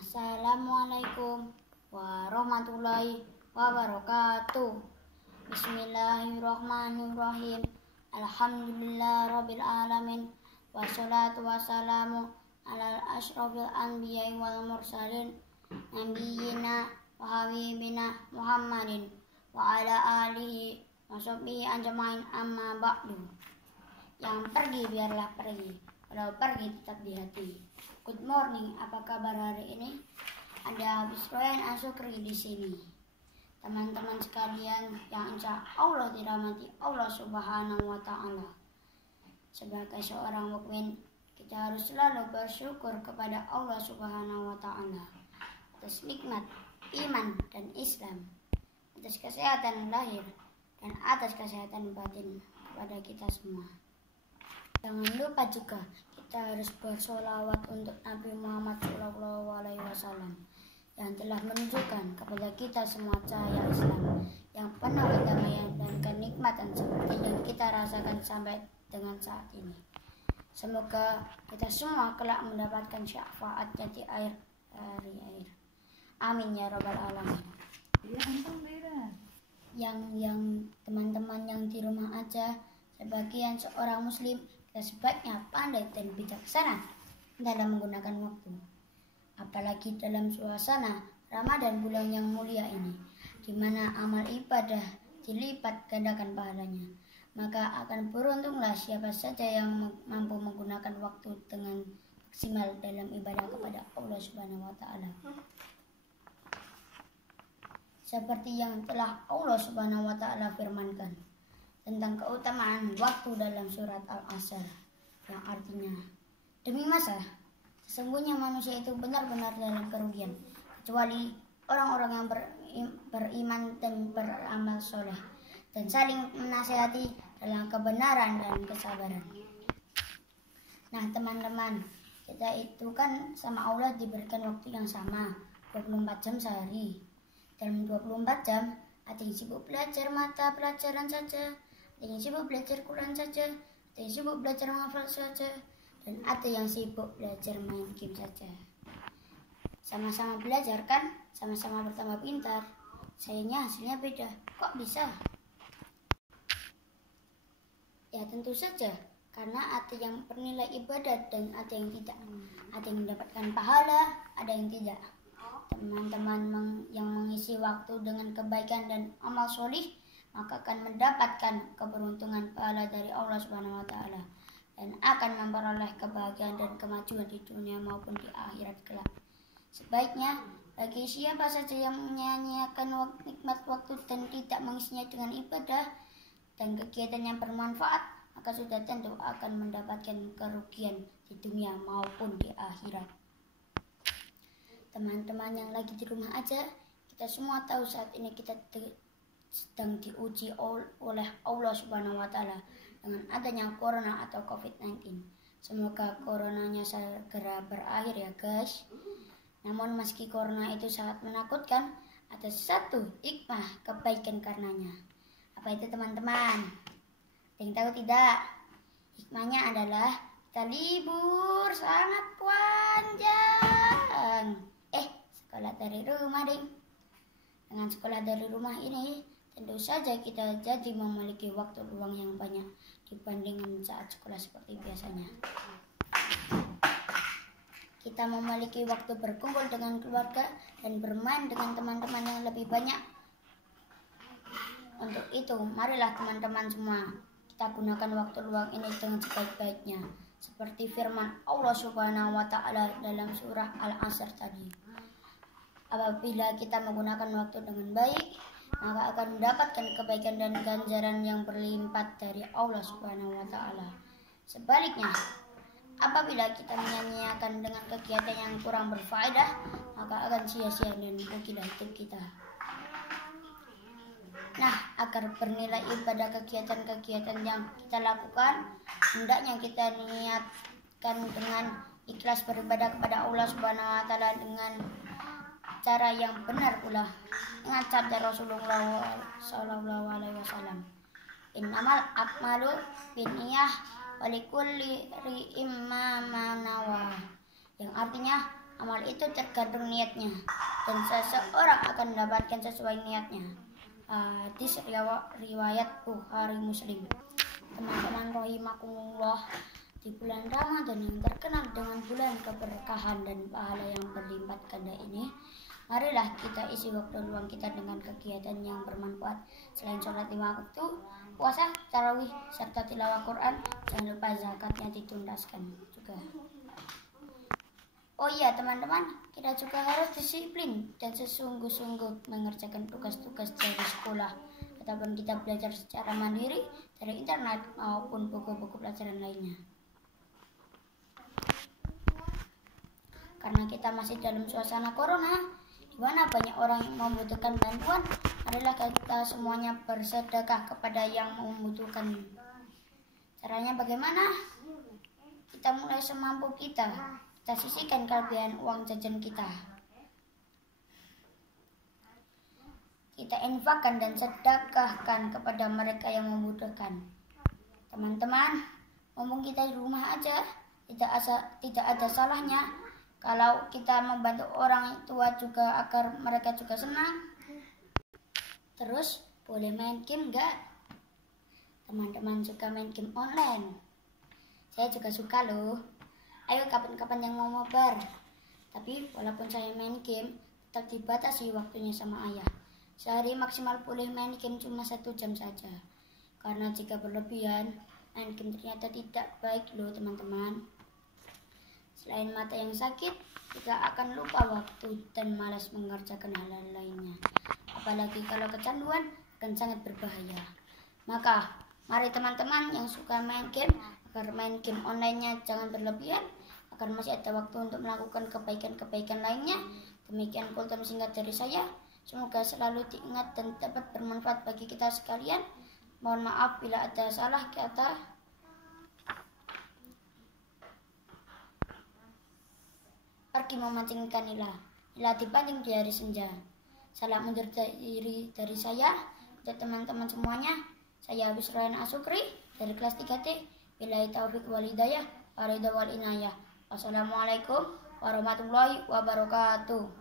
Assalamualaikum warahmatullahi wabarakatuh. Bismillahirrahmanirrahim. Alhamdulillah rabbil alamin. Wassalatu wassalamu ala asyrafil anbiya'i wal mursalin nabiyina wa habibina Muhammadin wa ala alihi wa sahbihi ajmain, amma ba'du. Yang pergi biarlah pergi, kalau pergi tetap di hati. Good morning, apa kabar hari ini? Ada Habis Royan Asukri di sini. Teman-teman sekalian yang insya Allah dirahmati Allah Subhanahu wa Ta'ala. Sebagai seorang mukmin, kita harus selalu bersyukur kepada Allah Subhanahu wa Ta'ala atas nikmat iman dan Islam, atas kesehatan lahir dan atas kesehatan batin kepada kita semua. Jangan lupa juga kita harus bersolawat untuk Nabi Muhammad SAW yang telah menunjukkan kepada kita semua cahaya Islam yang penuh kedamaian dan kenikmatan seperti yang kita rasakan sampai dengan saat ini. Semoga kita semua kelak mendapatkan syafaatnya di akhir hari. Amin ya rabbal alamin. Yang teman-teman yang di rumah aja, sebagian seorang muslim, kita sebaiknya pandai dan bijaksana dalam menggunakan waktu. Apalagi dalam suasana Ramadan bulan yang mulia ini, di mana amal ibadah dilipat gandakan pahalanya. Maka akan beruntunglah siapa saja yang mampu menggunakan waktu dengan maksimal dalam ibadah kepada Allah Subhanahu wa Ta'ala. Seperti yang telah Allah Subhanahu wa Ta'ala firmankan tentang keutamaan waktu dalam surat Al-Asr, yang artinya, demi masa, sesungguhnya manusia itu benar-benar dalam kerugian, kecuali orang-orang yang beriman dan beramal soleh, dan saling menasihati dalam kebenaran dan kesabaran. Nah teman-teman, kita itu kan sama Allah diberikan waktu yang sama, 24 jam sehari. Dalam 24 jam, ada yang sibuk belajar mata pelajaran saja, ada yang sibuk belajar Quran saja, ada yang sibuk belajar menghafal saja, dan ada yang sibuk belajar main game saja. Sama-sama belajar kan, sama-sama bertambah pintar. Sayangnya hasilnya beda. Kok bisa? Ya tentu saja, karena ada yang bernilai ibadat dan ada yang tidak. Ada yang mendapatkan pahala, ada yang tidak. Teman-teman yang mengisi waktu dengan kebaikan dan amal solih, maka akan mendapatkan keberuntungan pahala dari Allah Subhanahu wa Ta'ala dan akan memperoleh kebahagiaan dan kemajuan di dunia maupun di akhirat kelak. Sebaiknya bagi siapa saja yang menyanyiakan nikmat waktu dan tidak mengisinya dengan ibadah dan kegiatan yang bermanfaat, maka sudah tentu akan mendapatkan kerugian di dunia maupun di akhirat. Teman-teman yang lagi di rumah aja, kita semua tahu saat ini kita sedang diuji oleh Allah Subhanahu wa Ta'ala dengan adanya corona atau COVID-19. Semoga coronanya segera berakhir ya guys. Namun meski corona itu sangat menakutkan, ada satu hikmah kebaikan karenanya. Apa itu teman-teman? Ada yang tahu tidak? Hikmahnya adalah kita libur sangat panjang. Sekolah dari rumah ding. Dengan sekolah dari rumah ini, tentu saja kita jadi memiliki waktu luang yang banyak dibandingkan saat sekolah seperti biasanya. Kita memiliki waktu berkumpul dengan keluarga dan bermain dengan teman-teman yang lebih banyak. Untuk itu, marilah teman-teman semua kita gunakan waktu luang ini dengan sebaik-baiknya, seperti firman Allah Subhanahu wa Ta'ala dalam surah Al-Asr tadi. Apabila kita menggunakan waktu dengan baik, maka akan mendapatkan kebaikan dan ganjaran yang berlimpah dari Allah Subhanahu wa Ta'ala. Sebaliknya, apabila kita menyanyiakan dengan kegiatan yang kurang berfaedah, maka akan sia-sia dan rugilah hidup kita. Nah, agar bernilai ibadah kegiatan-kegiatan yang kita lakukan, hendaknya kita niatkan dengan ikhlas beribadah kepada Allah Subhanahu wa Ta'ala dengan cara yang benar pula, dengan sabda Rasulullah SAW, innamal a'malu binniyah wa likulli imrin ma nawa, yang artinya Amal itu tergantung niatnya, dan seseorang akan mendapatkan sesuai niatnya. Hadis riwayat Bukhari Muslim. Teman-teman rahimakumullah, di bulan Ramadan yang terkenal dengan bulan keberkahan dan pahala yang berlipat ganda ini, marilah kita isi waktu luang kita dengan kegiatan yang bermanfaat. Selain sholat 5 waktu, puasa, tarawih, serta tilawah Quran, jangan lupa zakatnya dituntaskan juga. Oh iya teman-teman, kita juga harus disiplin dan sesungguh-sungguh mengerjakan tugas-tugas dari sekolah, ataupun kita belajar secara mandiri dari internet maupun buku-buku pelajaran lainnya. Karena kita masih dalam suasana corona, di mana banyak orang yang membutuhkan bantuan, marilah kita semuanya bersedekah kepada yang membutuhkan. Caranya bagaimana? Kita mulai semampu kita. Kita sisihkan kelebihan uang jajan kita. Kita infakkan dan sedekahkan kepada mereka yang membutuhkan. Teman-teman, mumpung kita di rumah aja, tidak ada salahnya kalau kita membantu orang tua juga agar mereka juga senang. Terus, boleh main game nggak? Teman-teman suka main game online? Saya juga suka loh. Ayo kapan-kapan yang mau mabar. Tapi walaupun saya main game, tetap dibatasi waktunya sama ayah. Sehari maksimal boleh main game cuma 1 jam saja. Karena jika berlebihan, main game ternyata tidak baik loh teman-teman. Selain mata yang sakit, kita akan lupa waktu dan malas mengerjakan hal-hal lainnya. Apalagi kalau kecanduan akan sangat berbahaya. Maka, mari teman-teman yang suka main game, agar main game online-nya jangan berlebihan, agar masih ada waktu untuk melakukan kebaikan-kebaikan lainnya. Demikian kultum singkat dari saya. Semoga selalu diingat dan dapat bermanfaat bagi kita sekalian. Mohon maaf bila ada salah kata. Pergi memancing ikan nila dipancing di hari senja. Salam undur diri dari saya untuk teman-teman semuanya. Saya Wisrayan Asukri dari kelas 3T. Billahi taufiq wal hidayah, waridha wal inayah. Wassalamualaikum warahmatullahi wabarakatuh.